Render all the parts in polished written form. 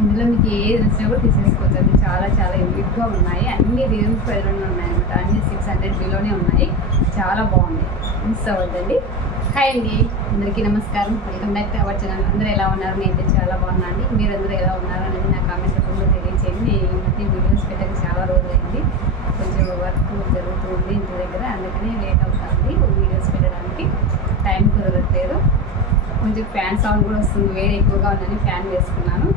ఇందులో మీకు ఏ డ్రెస్ కూడా తీసేసుకోవచ్చు అండి. చాలా చాలా యూనిక్గా ఉన్నాయి. అన్ని రేంజ్ ప్రైస్లోనే ఉన్నాయి అనమాట. అన్ని 600 బిలోనే ఉన్నాయి. చాలా బాగున్నాయి, మిస్ అవ్వద్దండి. హాయ్ అండి, అందరికీ నమస్కారం. Welcome back to our channel. అందరూ ఎలా ఉన్నారు? నేనైతే చాలా బాగున్నాను అండి. మీరు అందరూ ఎలా ఉన్నారు అనేది నా కామెంట్ రూపంలో తెలియచేయండి. నేను ఈ మధ్య వీడియోస్ పెట్టక చాలా రోజులైంది. కొంచెం వర్క్ జరుగుతుంది ఇంటి దగ్గర, అందుకని లేట్ అవుతుంది వీడియోస్ పెట్టడానికి. టైం కుదరట్లేదు. కొంచెం ఫ్యాన్ సౌండ్ కూడా వస్తుంది, వేడి ఎక్కువగా ఉందని ఫ్యాన్ వేసుకున్నాను.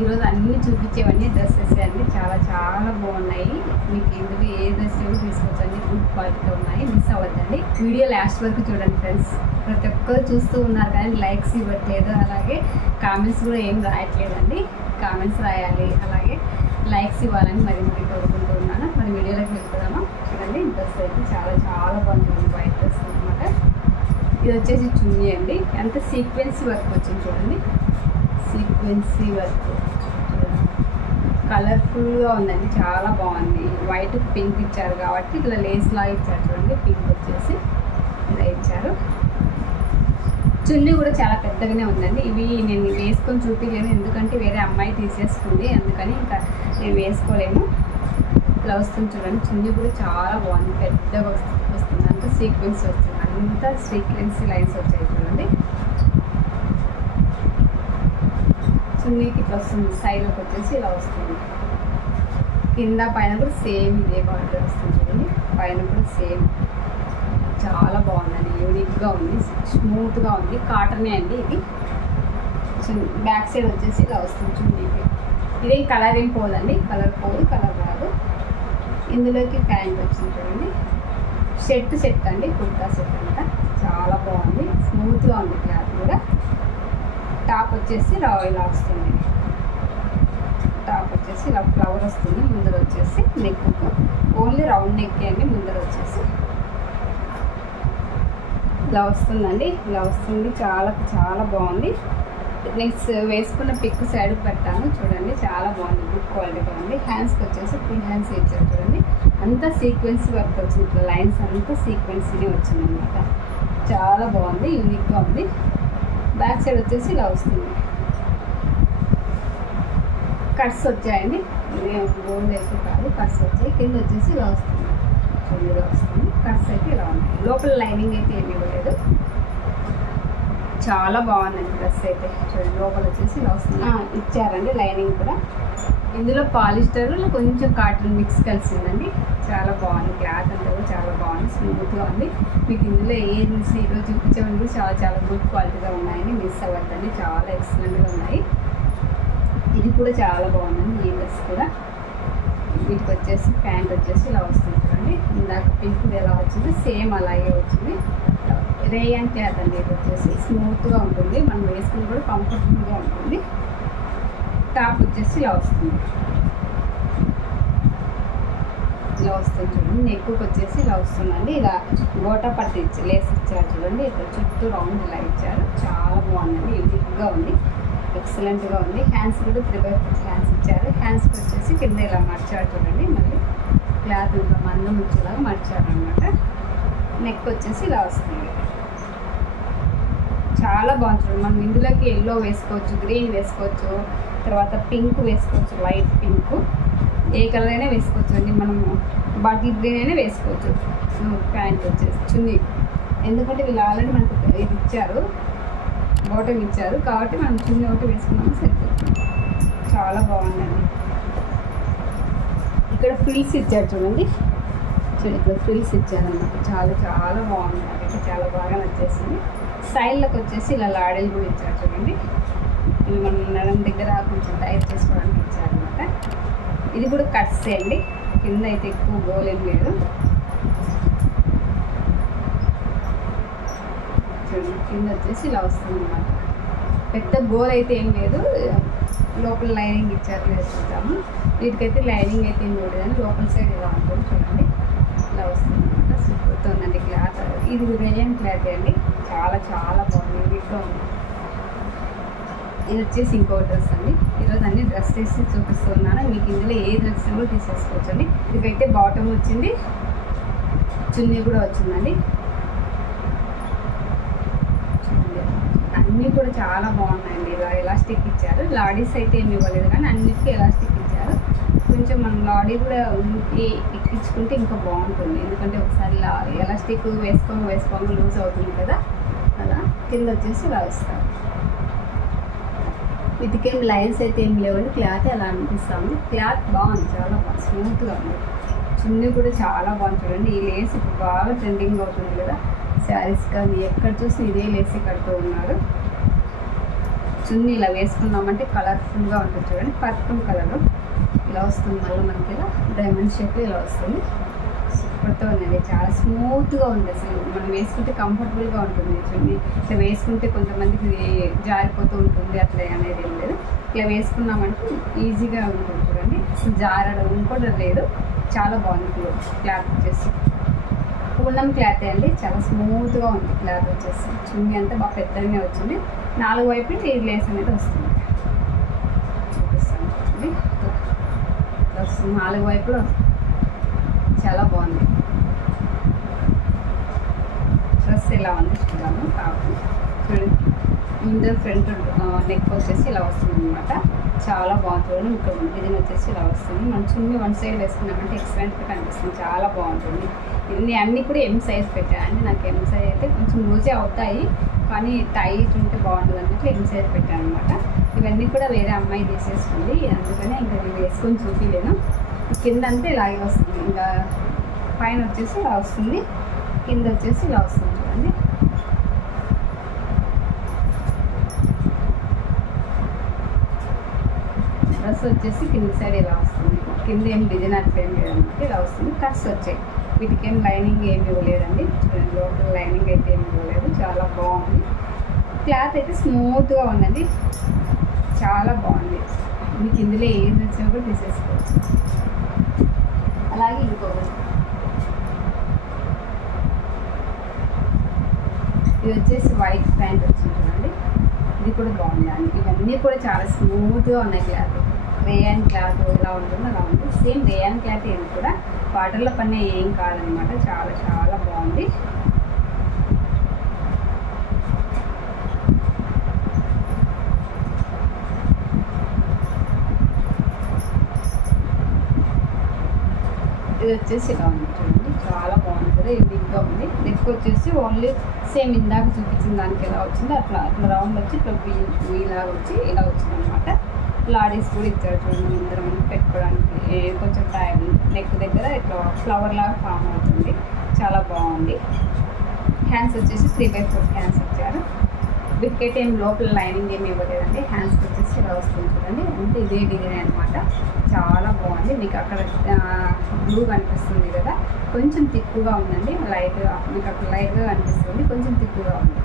ఈరోజు అన్నీ చూపించేవన్నీ డ్రెస్సెస్ అండి. చాలా చాలా బాగున్నాయి. మీకు ఇందులో ఏ డ్రెస్ తీసుకోవచ్చండి, గుడ్ క్వాలిటీలో ఉన్నాయి, మిస్ అవ్వద్దండి. వీడియో లాస్ట్ వరకు చూడండి ఫ్రెండ్స్. ప్రతి ఒక్కరు చూస్తూ ఉన్నారు కానీ లైక్స్ ఇవ్వట్లేదు, అలాగే కామెంట్స్ కూడా ఏం రాయట్లేదండి. కామెంట్స్ రాయాలి, అలాగే లైక్స్ ఇవ్వాలని మరి కోరుకుంటూ ఉన్నాను. మరి వీడియోలోకి వెళ్తున్నామా? చూడండి, డ్రెస్ అయితే చాలా చాలా బాగుంటుంది. వైట్ డ్రెస్ అనమాట. ఇది వచ్చేసి చున్నీ అండి. అంత సీక్వెన్సీ వర్క్ వచ్చింది చూడండి. సీక్వెన్సీ వర్క్ కలర్ఫుల్గా ఉందండి, చాలా బాగుంది. వైట్ పింక్ ఇచ్చారు కాబట్టి ఇట్లా లేస్ లాగా ఇచ్చారు చూడండి. పింక్ వచ్చేసి ఇలా ఇచ్చారు. చున్నీ కూడా చాలా పెద్దగానే ఉందండి. ఇవి నేను వేసుకొని చూపించలేను, ఎందుకంటే వేరే అమ్మాయి తీసేసుకుంది, అందుకని ఇంకా నేను వేసుకోలేము. ఇలా వస్తుంది చూడండి. చున్నీ కూడా చాలా బాగుంది, పెద్దగా వస్తుంది. అంతా సీక్వెన్స్ వస్తుంది, అంతా సీక్వెన్సీ లైన్స్ వచ్చాయి చూడండి. చున్నీకి ఇట్లా వస్తుంది, సైడ్లోకి వచ్చేసి ఇలా వస్తుంది. కింద పైన కూడా సేమ్ ఇదే బార్డర్ వస్తుంది చూడండి. పైన కూడా సేమ్. చాలా బాగుందండి, యూనిక్గా ఉంది, స్మూత్గా ఉంది. కాటనే అండి ఇది. బ్యాక్ సైడ్ వచ్చేసి ఇలా వస్తుంది చున్నీకి. ఇదేం కలర్ ఏం పోదండి, కలర్ పోదు, కలర్ రాదు. ఇందులోకి ప్యాంట్ వచ్చింది చూడండి. సెట్ అండి, కుర్తా సెట్ అంతా చాలా బాగుంది, స్మూత్గా ఉంది క్లాత్ కూడా. టాప్ వచ్చేసి ఇలా వస్తుంది. టాప్ వచ్చేసి ఇలా ఫ్లవర్ వస్తుంది. ముందర వచ్చేసి నెక్ ఓన్లీ రౌండ్ నెక్ అండి. ముందర వచ్చేసి ఇలా వస్తుందండి. ఇలా వస్తుంది, చాలా చాలా బాగుంది. నెక్స్ట్ వేసుకున్న పిక్ సైడ్ పెట్టాను చూడండి. చాలా బాగుంది, గుడ్ క్వాలిటీగా ఉంది. హ్యాండ్స్కి వచ్చేసి ఫుల్ హ్యాండ్స్ ఇచ్చారు చూడండి. అంతా సీక్వెన్స్ వర్క్ వచ్చింది, ఇట్లా లైన్స్ అంతా సీక్వెన్సీనే వచ్చింది అనమాట. చాలా బాగుంది, యూనిక్గా ఉంది. బ్యాక్ సైడ్ వచ్చేసి ఇలా వస్తుంది. కట్స్ వచ్చాయండి, గోల్డ్ అయితే కాదు, కట్స్ వచ్చాయి. కింద వచ్చేసి ఇలా వస్తుంది చూడండి, ఇలా వస్తుంది. కట్స్ అయితే ఇలా ఉన్నాయి. లోపల లైనింగ్ అయితే ఏమి ఇవ్వలేదు. చాలా బాగుందండి డ్రెస్ అయితే చూడండి. లోపల వచ్చేసి ఇలా వస్తుంది, ఇచ్చారండి లైనింగ్ కూడా. ఇందులో పాలిస్టర్ కొంచెం కాటన్ మిక్స్ కలిసిందండి. చాలా బాగుంది, క్లాత్ అంతా కూడా చాలా బాగుంది, స్మూత్గా ఉంది. మీకు ఇందులో ఏ డ్రెస్ ఈరోజు చూపించేవన్నీ కూడా చాలా చాలా గుడ్ క్వాలిటీగా ఉన్నాయని మిస్ అవ్వద్దండి. చాలా ఎక్సలెంట్గా ఉన్నాయి. ఇది కూడా చాలా బాగుందండి, ఈ డ్రెస్ కూడా. వీటికి వచ్చేసి ప్యాంట్ వచ్చేసి ఇలా వస్తుంది చూడండి. ఇందాక పింక్ ఎలా వచ్చింది సేమ్ అలాగే వచ్చింది. రేయన్ క్లాత్ అండి. ఇది వచ్చేసి స్మూత్గా ఉంటుంది, మనం వేసుకుని కూడా కంఫర్టబుల్గా ఉంటుంది. టాప్ వచ్చేసి ఇలా వస్తుంది, ఇలా వస్తుంది చూడండి. నెక్కు వచ్చేసి ఇలా వస్తుందండి. ఇలా గోటా పట్టి లేస్ ఇచ్చారు చూడండి. ఇక్కడ చుట్టూ రౌండ్ ఇలా ఇచ్చారు. చాలా బాగుందండి, యూనిక్గా ఉంది, ఎక్సలెంట్గా ఉంది. హ్యాండ్స్ కూడా 3/4 హ్యాండ్స్ ఇచ్చారు. హ్యాండ్స్కి వచ్చేసి కింద ఇలా మర్చారు చూడండి. మళ్ళీ క్లాత్ ఇంకా మందం వచ్చేలాగా మర్చారు అనమాట. నెక్ వచ్చేసి ఇలా వస్తుంది. చాలా బాగుంటుంది. మనం ఇందులోకి ఎల్లో వేసుకోవచ్చు, గ్రీన్ వేసుకోవచ్చు, తర్వాత పింక్ వేసుకోవచ్చు, లైట్ పింక్, ఏ కలర్ అయినా వేసుకోవచ్చు అండి. మనము బాటిల్ గ్రీన్ అయినా వేసుకోవచ్చు. ప్యాంట్ వచ్చేసి చున్నీ, ఎందుకంటే వీళ్ళు ఆల్రెడీ మనకు ఇది ఇచ్చారు, బాటమ్ ఇచ్చారు కాబట్టి మనం చున్నీ ఒకటి వేసుకున్నాము సరిపోతుంది. చాలా బాగుందండి. ఇక్కడ ఫ్రిల్స్ ఇచ్చారు చూడండి. ఇక్కడ ఫ్రిల్స్ ఇచ్చారనమాట. చాలా చాలా బాగుంది, నాకైతే చాలా బాగా నచ్చేసింది. సైడ్లకు వచ్చేసి ఇలా లాడీలు కూడా ఇచ్చారు చూడండి. ఇవి మనం నడం దగ్గర కొంచెం టైట్ చేసుకోవడానికి ఇచ్చారనమాట. ఇది కూడా కట్స్ అండి. కింద అయితే ఎక్కువ గోల్ ఏం లేదు చూడండి. కింద వచ్చేసి ఇలా వస్తుంది అన్నమాట. పెద్ద గోల్ అయితే ఏం లేదు, లోపల లైనింగ్ ఇచ్చారు వేసుకుంటాము. వీటికైతే లైనింగ్ అయితే ఏం చూడదండి, లోపల సైడ్ ఇలా ఉంటుంది చూడండి. ఇలా వస్తుంది అనమాట. సూపర్తో ఉందండి క్లాత్. ఇది రేయన్ క్లాత్ అండి, చాలా చాలా బాగుంది, యూనిక్గా ఉంది. ఇది వచ్చేసి ఇంకో డ్రెస్ అండి. ఈరోజు అన్ని డ్రెస్ తీసి చూపిస్తున్నాను. మీకు ఇందులో ఏ డ్రెస్ కూడా తీసేసుకోవచ్చు అండి. ఇదైతే బాటమ్ వచ్చింది, చున్నీ కూడా వచ్చిందండి. అన్నీ కూడా చాలా బాగున్నాయండి. ఇలా ఎలాస్టిక్ ఇచ్చారు. లాడీస్ అయితే ఏమి ఇవ్వలేదు కానీ అన్నిటికీ ఎలాస్టిక్ ఇచ్చారు. కొంచెం మనం లాడీ కూడా ఎక్కించుకుంటే ఇంకా బాగుంటుంది, ఎందుకంటే ఒకసారి ఎలాస్టిక్ వేసుకోగా లూజ్ అవుతుంది కదా, అలా కింద వచ్చేసి ఇలా ఇస్తారు. వీటికేం లైన్స్ అయితే ఏం లేవండి, క్లాత్ అలా అనిపిస్తుంది. క్లాత్ బాగుంది, చాలా బాగుంది, స్మూత్గా ఉంది. చున్నీ కూడా చాలా బాగుంది చూడండి. ఈ లేస్ ఇప్పుడు బాగా ట్రెండింగ్ అవుతుంది కదా శారీస్, కానీ ఎక్కడ చూసి ఇదే లేసి కడుతూ ఉన్నారు. చున్నీ ఇలా వేసుకున్నామంటే కలర్ఫుల్గా ఉంటుంది చూడండి. పర్పుల్ కలర్ ఇలా వస్తుంది, మళ్ళీ మనకి ఇలా డైమండ్ షేప్ ఇలా వస్తుంది. సూపర్తో ఉందండి, చాలా స్మూత్గా ఉంది. అసలు మనం వేసుకుంటే కంఫర్టబుల్గా ఉంటుంది. చున్నీ ఇట్లా వేసుకుంటే కొంతమందికి జారిపోతూ ఉంటుంది, అట్లా అనేది ఏం లేదు. ఇట్లా వేసుకున్నామంటే ఈజీగా ఉంటుంది చూడండి. అసలు జారడం కూడా లేదు, చాలా బాగుంది. క్లాత్ వచ్చేసి పూర్ణం క్లాత్ అండి, చాలా స్మూత్గా ఉంది క్లాత్ వచ్చేసి. చున్నీ అంతా బాగా పెద్దగానే వచ్చింది. 4 వైపులు ఈ లేస్ అనేది వస్తుంది. చూపిస్తాను చూడండి, వస్తుంది 4 వైపులు, చాలా బాగుంది. డ్రెస్ ఎలా ఉంది చూద్దాము. కాపు చూడండి, ముందు ఫ్రంట్ నెక్ వచ్చేసి ఇలా వస్తుంది అనమాట. చాలా బాగుంది చూడండి. ఇంకా డిజైన్ వచ్చేసి ఇలా వస్తుంది. మనం చున్నీ 1 సైడ్ వేసుకున్నామంటే ఎక్సలెంట్గా కనిపిస్తుంది, చాలా బాగుంటుంది. అన్నీ కూడా ఎం సైజ్ పెట్టాను. నాకు ఎం సైజ్ అయితే కొంచెం లూజే అవుతాయి, కానీ టైట్ ఉంటే బాగుంటుంది అన్నట్లు ఎం సైజ్ పెట్టాను అనమాట. ఇవన్నీ కూడా వేరే అమ్మాయి తీసేసుకుంది, అందుకనే ఇంకా నేను వేసుకొని చూపించలేను. కింద అంతా ఇలాగే వస్తుంది, ఇంకా పైన వచ్చేసి ఇలా వస్తుంది, కింద వచ్చేసి ఇలా వస్తుంది చూడండి. డ్రెస్ వచ్చేసి కింద సైడ్ ఇలా వస్తుంది. కింద ఏం డిజైన్ అట్లా ఏం లేదన్నమాట, ఇలా వస్తుంది. కట్స్ వచ్చాయి. వీటికి ఏం లైనింగ్ ఏమి ఇవ్వలేదండి, లోపల లైనింగ్ అయితే ఏమి ఇవ్వలేదు. చాలా బాగుంది. క్లాత్ అయితే స్మూత్గా ఉన్నది, చాలా బాగుంది. మీకు ఇందులో ఏది నచ్చినా కూడా తీసేసుకోవచ్చు. అలాగే ఇంకొకటి, ఇది వచ్చేసి వైట్ ప్యాంట్ వచ్చింది చూడండి. ఇది కూడా బాగుందండి. ఇవన్నీ కూడా చాలా స్మూత్గా ఉన్నాయి. క్లాత్ రేయాన్ క్లాత్ ఎలా ఉంటుందో అలా ఉంది. సేమ్ రేయాన్ క్లాత్ ఏమి కూడా వాటర్లో పని ఏం కాదనమాట. చాలా చాలా బాగుంది. ఇది వచ్చేసి ఇలా ఉంది చూడండి, చాలా బాగుంది కదా, యూనిక్గా ఉంది. నెక్ వచ్చేసి ఓన్లీ సేమ్ ఇందాక చూపించిన దానికి ఎలా వచ్చిందో అట్లా రౌండ్ వచ్చి ఇట్లా వీలాగా వచ్చి ఇలా వచ్చింది అనమాట. లాడీస్ కూడా ఇచ్చారు చూడండి, ముందర మనం పెట్టుకోవడానికి కొంచెం టైం నెక్ దగ్గర ఇట్లా ఫ్లవర్ లాగా ఫామ్ అవుతుంది, చాలా బాగుంది. హ్యాండ్స్ వచ్చేసి 3/4 హ్యాండ్స్ ఇచ్చారు. వీటికైతే ఏం లోపల లైనింగ్ ఏమి ఇవ్వలేదండి. హ్యాండ్స్కి వచ్చేసి ఇలా వస్తుంది చూడండి, అంటే ఇదే డిజైన్ అనమాట. చాలా బాగుంది. మీకు అక్కడ బ్లూ కనిపిస్తుంది కదా, కొంచెం తిక్కుగా ఉందండి. లైట్గా మీకు అక్కడ లైట్గా కనిపిస్తుంది, కొంచెం తిక్కుగా ఉంది.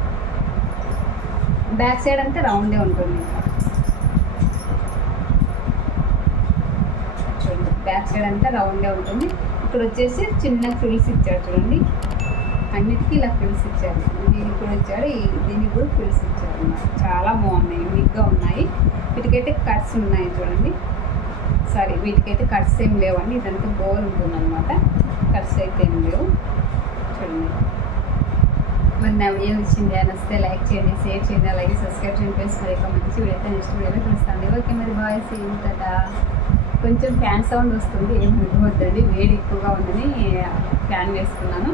బ్యాక్ సైడ్ అంతా రౌండే ఉంటుంది. ఇంకా చూడండి, బ్యాక్ సైడ్ అంతా రౌండే ఉంటుంది. ఇక్కడ వచ్చేసి చిన్న ఫ్రిల్స్ ఇచ్చారు చూడండి, అన్నిటికీ ఇలా ఫ్రిల్స్ ఇచ్చారు. దీనికి కూడా ఇచ్చారు, దీనికి కూడా ఫ్రిల్స్ ఇచ్చారు అన్నమాట. చాలా బాగున్నాయి, యూనిక్గా ఉన్నాయి. వీటికైతే కట్స్ ఉన్నాయి చూడండి. సారీ, వీటికైతే కట్స్ ఏం లేవండి, ఇదంతా గోల్ ఉంటుందన్నమాట. కట్స్ అయితే ఏం లేవు చూడండి. మరి నా వీడియో ఇచ్చింది అని వస్తే లైక్ చేయండి, షేర్ చేయండి, అలాగే సబ్స్క్రైబ్ చేయండి. ప్లీజ్ మరి ఒక మంచి వీడియో అయితే నెక్స్ట్ వీడియోలో చూస్తాను. ఓకే మరి బాయ్, సీ యూ టాటా. కొంచెం ఫ్యాన్ సౌండ్ వస్తుంది, ఏం అనుకోవద్దండి, వేడి ఎక్కువగా ఉందని ఫ్యాన్ వేసుకున్నాను.